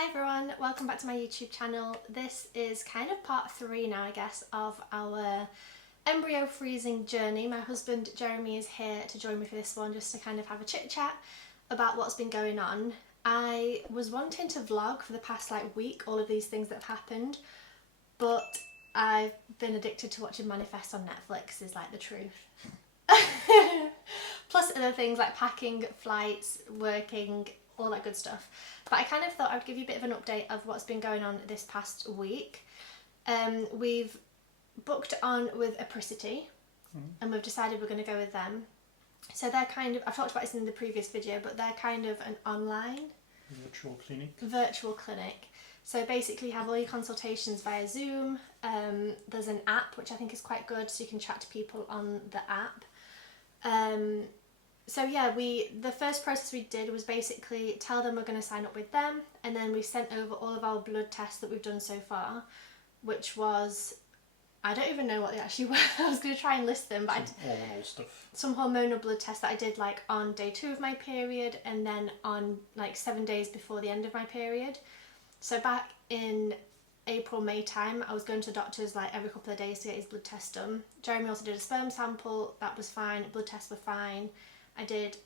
Hi everyone, welcome back to my YouTube channel. This is kind of part 3 now, I guess, of our embryo freezing journey. My husband Jeremie is here to join me for this one, just to kind of have a chit chat about what's been going on. I was wanting to vlog for the past week all of these things that have happened, but I've been addicted to watching Manifest on Netflix is the truth. Plus other things like packing, flights, working, all that good stuff. But I kind of thought I'd give you a bit of an update of what's been going on this past week. We've booked on with Apricity, and we've decided we're going to go with them. So they're kind of, I've talked about this in the previous video, but they're kind of an online virtual clinic. So basically you have all your consultations via Zoom. There's an app which I think is quite good, so you can chat to people on the app. So yeah, the first process we did was basically tell them we're going to sign up with them, and then we sent over all of our blood tests that we've done so far, which was, I don't even know what they actually were. I was going to try and list them, but hormonal stuff. Some hormonal blood tests that I did on day 2 of my period, and then on 7 days before the end of my period. So back in April, May time, I was going to doctors every couple of days to get his blood test done. Jeremie also did a sperm sample, that was fine, blood tests were fine. I did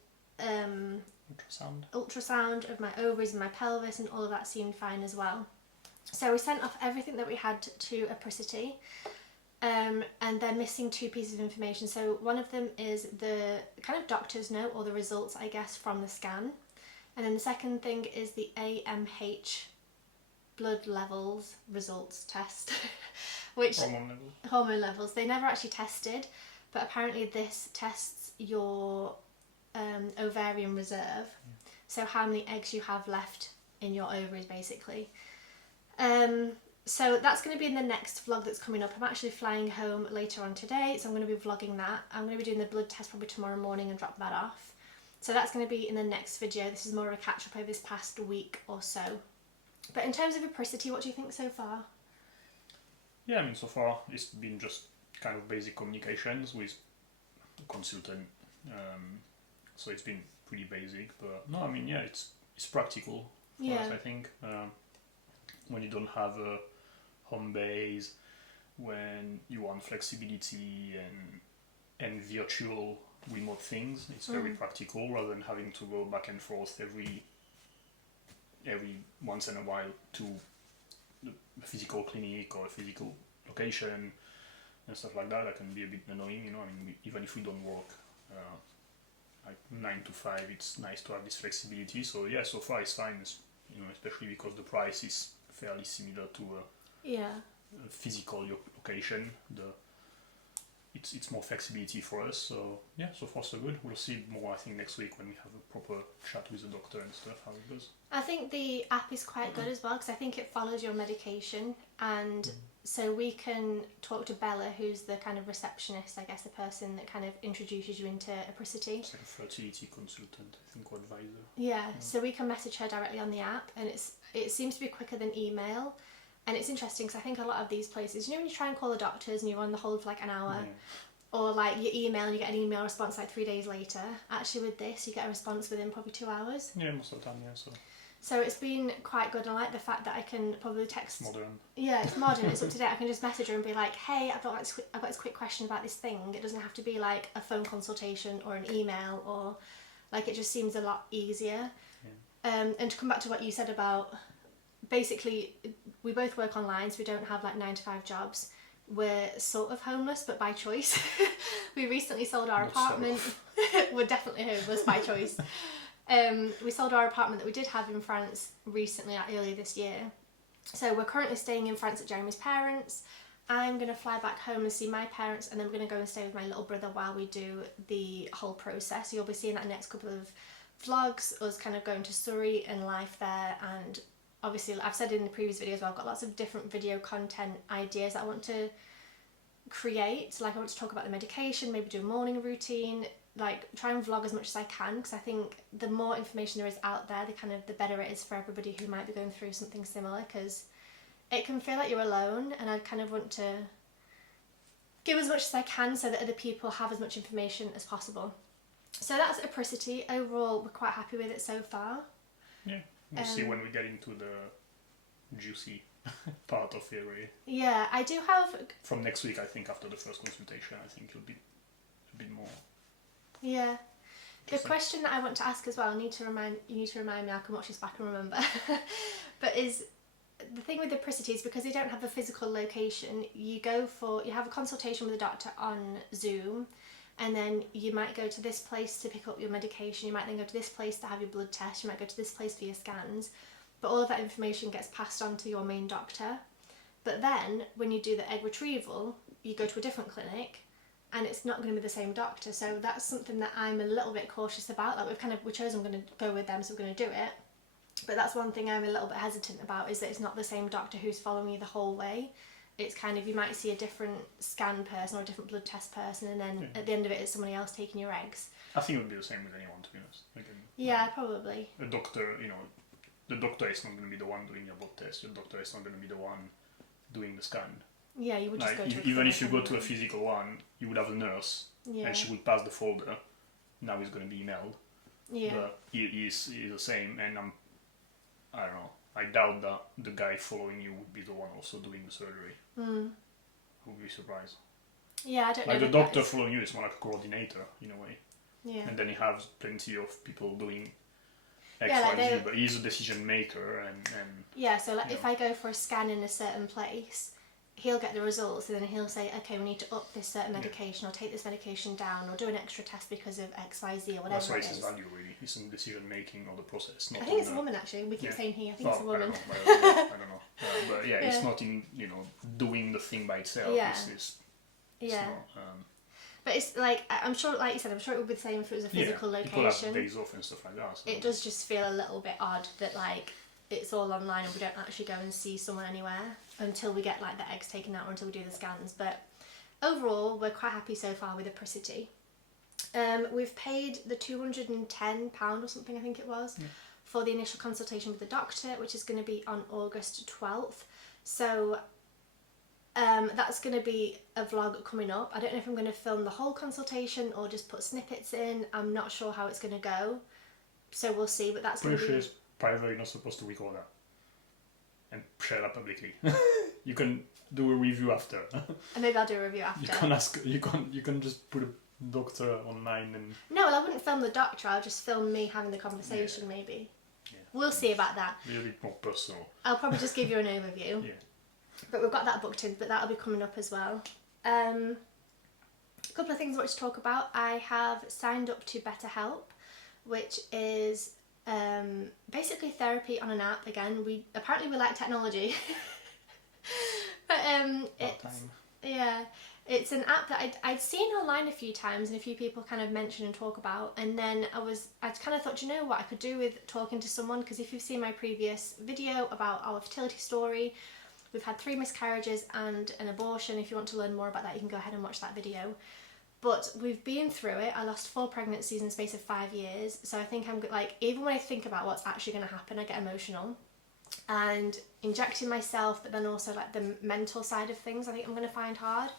ultrasound of my ovaries and my pelvis, and all of that seemed fine as well. So we sent off everything that we had to Apricity, and they're missing 2 pieces of information. So one of them is the kind of doctor's note, or the results, I guess, from the scan. And then the second thing is the AMH blood levels results test, which hormone levels. They never actually tested, but apparently this tests your ovarian reserve, so how many eggs you have left in your ovaries basically. So that's going to be in the next vlog that's coming up. I'm actually flying home later on today, so I'm going to be vlogging that. I'm going to be doing the blood test probably tomorrow morning and drop that off. So that's going to be in the next video. This is more of a catch up over this past week or so. But in terms of Apricity, what do you think so far? Yeah, I mean, so far it's been just kind of basic communications with the consultant. So it's been pretty basic, but no, I mean, yeah, it's practical for us, I think. When you don't have a home base, when you want flexibility and virtual remote things, it's very practical, rather than having to go back and forth every once in a while to the physical clinic or a physical location and stuff like that. That can be a bit annoying, I mean, even if we don't work 9 to 5, it's nice to have this flexibility. So yeah, so far it's fine, especially because the price is fairly similar to a physical location. It's more flexibility for us, so yeah, so far so good. We'll see more, I think, next week when we have a proper chat with the doctor and stuff, how it goes. I think the app is quite good as well, because I think it follows your medication, and so we can talk to Bella, who's the kind of receptionist, I guess, the person that kind of introduces you into Apricity. It's like a fertility consultant, I think, or advisor. Yeah, so we can message her directly on the app, and it seems to be quicker than email. And it's interesting because I think a lot of these places, when you try and call the doctors and you're on the hold for an hour, or you email and you get an email response 3 days later, actually with this you get a response within probably 2 hours. Yeah, most of the time, yeah. So it's been quite good. I like the fact that I can probably text. It's modern. Yeah, it's modern, it's up to date. I can just message her and be like, hey, I've got this quick question about this thing. It doesn't have to be a phone consultation or an email, or it just seems a lot easier. Yeah. And to come back to what you said about, basically, we both work online, so we don't have 9 to 5 jobs. We're sort of homeless, but by choice. We recently sold our apartment. We're definitely homeless by choice. We sold our apartment that we did have in France recently, earlier this year. So we're currently staying in France at Jeremie's parents. I'm going to fly back home and see my parents, and then we're going to go and stay with my little brother while we do the whole process. So you'll be seeing that in the next couple of vlogs, us kind of going to Surrey and life there. And obviously, I've said in the previous videos, I've got lots of different video content ideas that I want to create. I want to talk about the medication, maybe do a morning routine, try and vlog as much as I can, because I think the more information there is out there, the better it is for everybody who might be going through something similar, because it can feel like you're alone, and I kind of want to give as much as I can so that other people have as much information as possible. So that's Apricity. Overall, we're quite happy with it so far. Yeah, We'll see when we get into the juicy part of it, really. Yeah, I do have... From next week, I think, after the first consultation, I think it'll be a bit more... Yeah. The question that I want to ask as well, you need to remind me, I can watch this back and remember, but is the thing with Apricity is because they don't have a physical location, you have a consultation with a doctor on Zoom, and then you might go to this place to pick up your medication, you might then go to this place to have your blood test, you might go to this place for your scans, but all of that information gets passed on to your main doctor. But then when you do the egg retrieval, you go to a different clinic, and it's not going to be the same doctor. So that's something that I'm a little bit cautious about. Like we've chosen we're going to go with them, so we're going to do it. But that's one thing I'm a little bit hesitant about, is that it's not the same doctor who's following you the whole way. It's kind of, you might see a different scan person or a different blood test person, and then at the end of it, it's somebody else taking your eggs. I think it would be the same with anyone, to be honest. Yeah, probably. A doctor, the doctor is not going to be the one doing your blood test. Your doctor is not going to be the one doing the scan. Yeah, you would just go to even if you go to a physical one, you would have a nurse, yeah, and she would pass the folder. Now it's going to be emailed. Yeah. But he's the same, and I don't know. I doubt that the guy following you would be the one also doing the surgery. I would be surprised. Yeah, I don't know. Like the doctor following you is more like a coordinator in a way. Yeah. And then he has plenty of people doing X, Y, Z, but he's a decision maker and yeah, so like if I go for a scan in a certain place, he'll get the results and then he'll say, okay, we need to up this certain medication or take this medication down or do an extra test because of X, Y, Z or whatever. That's why it's his value really. It's in decision making or the process. Not I think it's a woman actually. We keep saying he. I think it's a woman. I don't know. But yeah, it's not in doing the thing by itself. Yeah. It's yeah. not, but it's like, I'm sure, like you said, I'm sure it would be the same if it was a physical location. People have days off and stuff like that. So. It does just feel a little bit odd that like it's all online and we don't actually go and see someone anywhere until we get like the eggs taken out or until we do the scans. But overall, we're quite happy so far with Apricity. We've paid the £210 or something, I think it was, for the initial consultation with the doctor, which is going to be on August 12th. So that's going to be a vlog coming up. I don't know if I'm going to film the whole consultation or just put snippets in. I'm not sure how it's going to go. So we'll see, but that's going to be... Pretty sure it's private, you're not supposed to record that and share that publicly. You can do a review after. And maybe I'll do a review after. You can just put a doctor online and... No, well, I wouldn't film the doctor, I'll just film me having the conversation maybe. Yeah. We'll see about that. Be a bit more personal. I'll probably just give you an overview. Yeah. But we've got that booked in, but that'll be coming up as well. A couple of things I want to talk about. I have signed up to BetterHelp, which is basically therapy on an app. Again, we like technology. But it's an app that I'd seen online a few times and a few people kind of mention and talk about, and then I kind of thought, you know what I could do with talking to someone, because if you've seen my previous video about our fertility story, we've had 3 miscarriages and an abortion. If you want to learn more about that, you can go ahead and watch that video. But we've been through it. I lost 4 pregnancies in the space of 5 years. So I think I'm like, even when I think about what's actually going to happen, I get emotional. And injecting myself, but then also like the mental side of things, I think I'm going to find hard.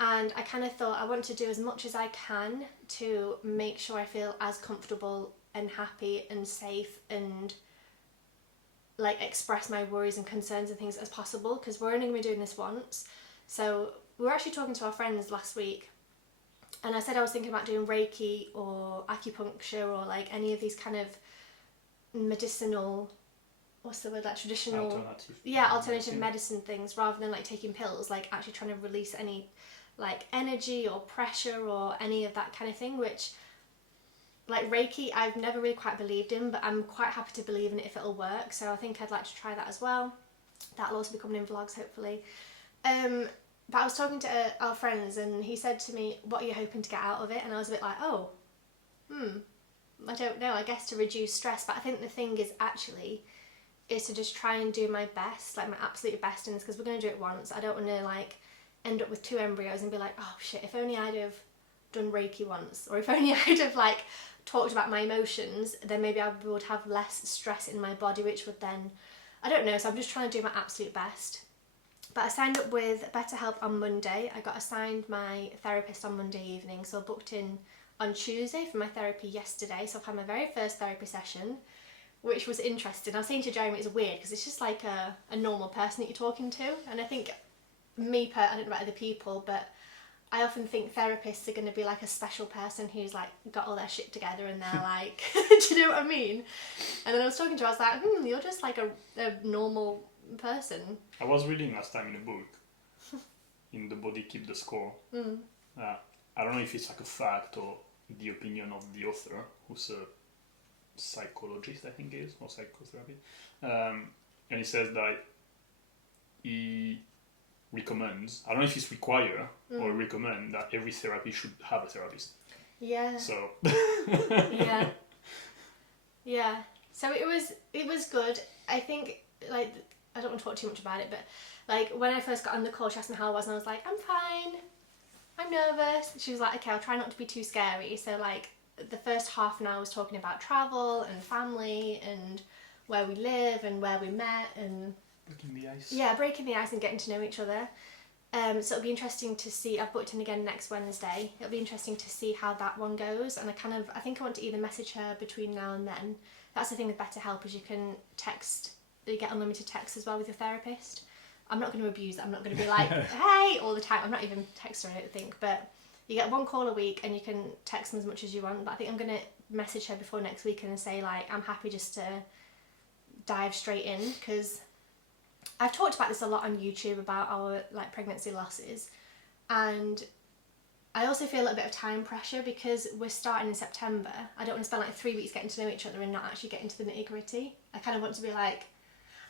And I kind of thought I want to do as much as I can to make sure I feel as comfortable and happy and safe and like express my worries and concerns and things as possible, because we're only going to be doing this once. So we were actually talking to our friends last week, and I said I was thinking about doing Reiki or acupuncture or like any of these kind of medicinal, what's the word, like traditional alternative medicine things, rather than like taking pills, like actually trying to release any like energy or pressure or any of that kind of thing, which like Reiki I've never really quite believed in, but I'm quite happy to believe in it if it'll work. So I think I'd like to try that as well. That'll also be coming in vlogs hopefully. But I was talking to our friends and he said to me, what are you hoping to get out of it? And I was a bit like, I don't know, I guess to reduce stress. But I think the thing is to just try and do my best, like my absolute best in this, because we're going to do it once. I don't want to like end up with 2 embryos and be like, oh shit, if only I'd have done Reiki once, or if only I'd have like talked about my emotions, then maybe I would have less stress in my body, which would then, I don't know. So I'm just trying to do my absolute best. But I signed up with BetterHelp on Monday. I got assigned my therapist on Monday evening, so I booked in on Tuesday for my therapy yesterday. So I've had my very first therapy session, which was interesting. I was saying to Jeremy, it's weird because it's just like a normal person that you're talking to. And I think I don't know about other people, but I often think therapists are going to be like a special person who's like got all their shit together and they're like, do you know what I mean? And then I was talking to her, I was like, you're just like a normal person. I was reading last time in a book, in The Body Keep the Score. I don't know if it's like a fact or the opinion of the author, who's a psychologist, I think he is, or psychotherapy. And he says that he recommends, I don't know if it's require or recommend that every therapy should have a therapist. Yeah. So. Yeah. Yeah. So it was good. I think, like, I don't want to talk too much about it, but like when I first got on the call, she asked me how I was, and I was like, I'm fine. I'm nervous. She was like, okay, I'll try not to be too scary. So like the first half an hour was talking about travel and family and where we live and where we met and breaking the ice. Yeah, breaking the ice and getting to know each other. So it'll be interesting to see. I've booked in again next Wednesday. It'll be interesting to see how that one goes. And I think I want to either message her between now and then. That's the thing with BetterHelp, is you can text. You get unlimited text as well with your therapist. I'm not going to abuse it. I'm not going to be like, hey, all the time. I'm not even texting her, I don't think. But you get one call a week and you can text them as much as you want. But I think I'm going to message her before next week and say, like, I'm happy just to dive straight in, because I've talked about this a lot on YouTube about our like pregnancy losses, and I also feel a little bit of time pressure because we're starting in September. I don't want to spend like 3 weeks getting to know each other and not actually get into the nitty gritty. I kind of want to be like,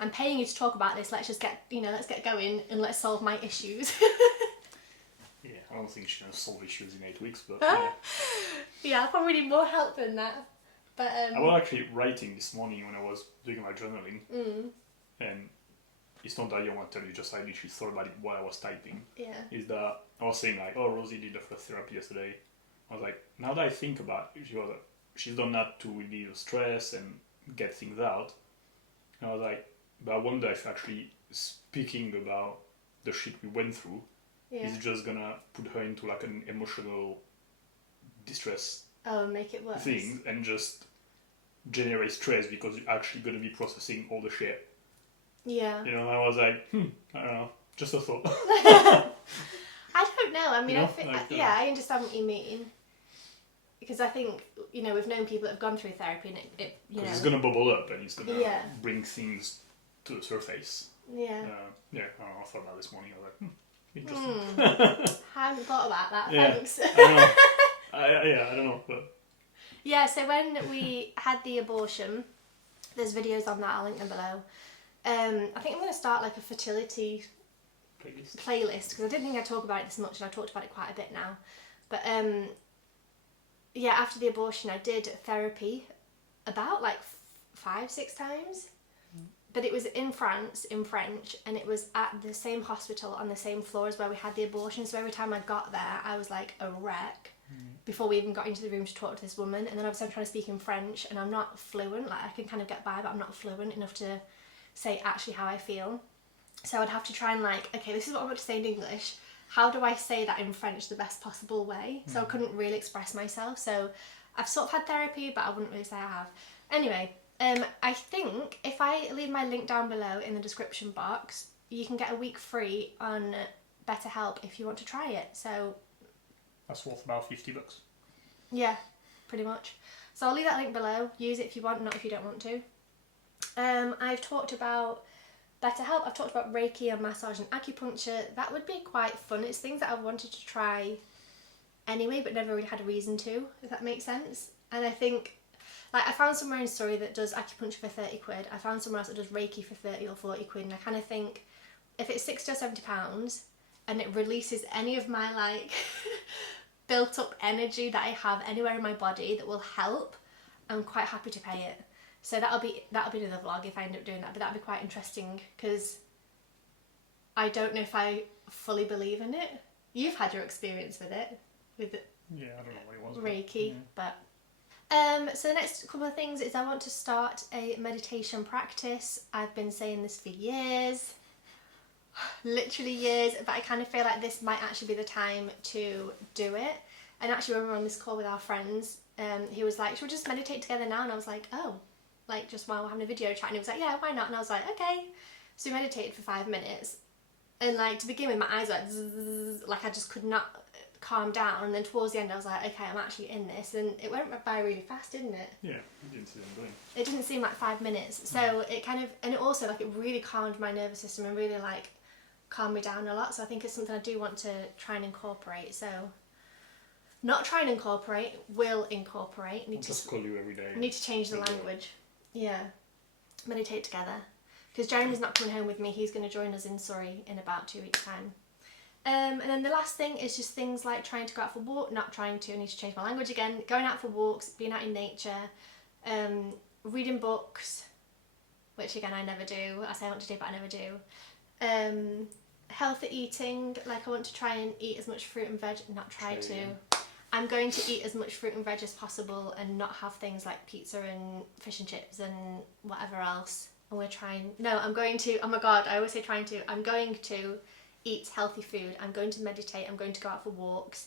I'm paying you to talk about this, let's just let's get going and let's solve my issues. Yeah, I don't think she's going to solve issues in 8 weeks, but yeah, I'll probably need more help than that. But I was actually writing this morning when I was doing my journaling, and it's not that I want to tell you, just I literally thought about it while I was typing. Yeah. Is that I was saying like, oh, Rosie did the first therapy yesterday. I was like, now that I think about it, she's done that to relieve stress and get things out. And I was like, but I wonder if actually speaking about the shit we went through is just gonna put her into like an emotional distress. Oh, make it worse. Thing, and just generate stress because you're actually gonna be processing all the shit. Yeah. You know, I was like, I don't know, just a thought. I don't know. I mean, I understand what you mean. Because I think, we've known people that have gone through therapy and it it's going to bubble up and it's going to bring things to the surface. Yeah. I don't know, I thought about this morning, I was like, interesting. I hadn't thought about that, thanks. I don't know. I don't know. But... Yeah, so when we had the abortion, there's videos on that, I'll link them below. I think I'm going to start like a fertility playlist because I didn't think I'd talk about it this much, and I talked about it quite a bit now. But after the abortion I did therapy about like 5-6 times, but it was in France, in French, and it was at the same hospital on the same floor as where we had the abortion. So every time I got there I was like a wreck before we even got into the room to talk to this woman. And then obviously I'm trying to speak in French and I'm not fluent, like I can kind of get by, but I'm not fluent enough to say actually how I feel. So I'd have to try and like, okay, this is what I want to say in English. How do I say that in French the best possible way? So I couldn't really express myself. So I've sort of had therapy, but I wouldn't really say I have. Anyway, I think if I leave my link down below in the description box, you can get a week free on BetterHelp if you want to try it. So that's worth about $50. Yeah, pretty much. So I'll leave that link below. Use it if you want, not if you don't want to. I've talked about BetterHelp. I've talked about Reiki and massage and acupuncture. That would be quite fun. It's things that I wanted to try anyway, but never really had a reason to, if that makes sense. And I think, like, I found somewhere in Surrey that does acupuncture for 30 quid. I found somewhere else that does Reiki for 30 or 40 quid. And I kind of think, if it's 60 or 70 pounds and it releases any of my, like, built up energy that I have anywhere in my body that will help, I'm quite happy to pay it. So that'll be another vlog if I end up doing that, but that'll be quite interesting because I don't know if I fully believe in it. You've had your experience with it, yeah, I don't know what it was. Reiki, but so the next couple of things is I want to start a meditation practice. I've been saying this for years, literally years, but I kind of feel like this might actually be the time to do it. And actually when we were on this call with our friends, he was like, should we just meditate together now? And I was like, oh, like just while we're having a video chat, and he was like, yeah, why not? And I was like, okay. So we meditated for 5 minutes, and like to begin with, my eyes went zzz, like I just could not calm down, and then towards the end I was like, okay, I'm actually in this, and it went by really fast, didn't it? Yeah, it didn't seem going. It didn't seem like 5 minutes, so it kind of, and it also like it really calmed my nervous system and really like calmed me down a lot. So I think it's something I do want to try and incorporate. So not try and incorporate, will incorporate. I'll just call you every day. Need to change the language. Yeah, meditate together, because Jeremie's not coming home with me. He's going to join us in Surrey in about 2 weeks' time. And then the last thing is just things like trying to go out for walk, not trying to, I need to change my language again, going out for walks, being out in nature, reading books, which again I never do, I say I want to do but I never do, healthy eating, like I want to try and eat as much fruit and veg, not try to, I'm going to eat as much fruit and veg as possible and not have things like pizza and fish and chips and whatever else, and we're trying, no, I'm going to, oh my god, I always say trying to, I'm going to eat healthy food, I'm going to meditate, I'm going to go out for walks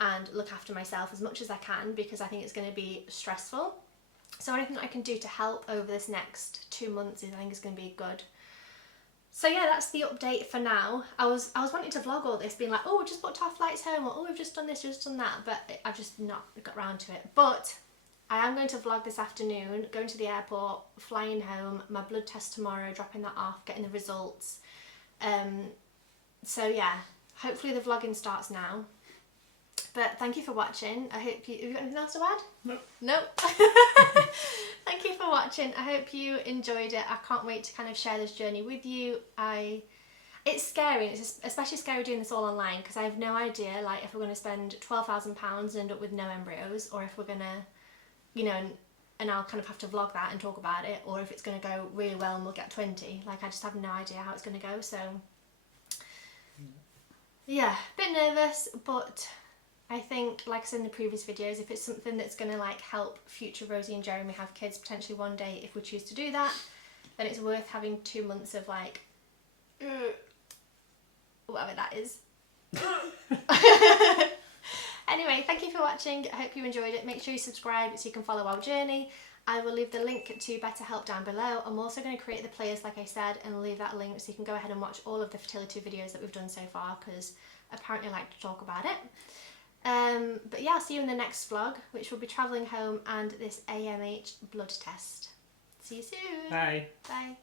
and look after myself as much as I can, because I think it's going to be stressful. So anything that I can do to help over this next 2 months I think is going to be good. So yeah, that's the update for now. I was wanting to vlog all this, being like, oh, we've just booked our flights home, or oh, we've just done this, just done that, but I've just not got around to it. But I am going to vlog this afternoon, going to the airport, flying home, my blood test tomorrow, dropping that off, getting the results. So yeah, hopefully the vlogging starts now. But thank you for watching. I hope you, have you got anything else to add? No. Nope. Thank you for watching. I hope you enjoyed it. I can't wait to kind of share this journey with you. It's scary. It's especially scary doing this all online, because I have no idea like if we're going to spend £12,000 and end up with no embryos, or if we're going to, you know, and I'll kind of have to vlog that and talk about it, or if it's going to go really well and we'll get 20. Like I just have no idea how it's going to go. So yeah, a bit nervous, but I think, like I said in the previous videos, if it's something that's going to like help future Rosie and Jeremie have kids potentially one day, if we choose to do that, then it's worth having 2 months of like whatever that is. Anyway, thank you for watching. I hope you enjoyed it. Make sure you subscribe so you can follow our journey. I will leave the link to BetterHelp down below. I'm also going to create the players like I said and leave that link so you can go ahead and watch all of the fertility videos that we've done so far, because apparently I like to talk about it. But yeah, I'll see you in the next vlog, which will be travelling home and this AMH blood test. See you soon. Bye. Bye.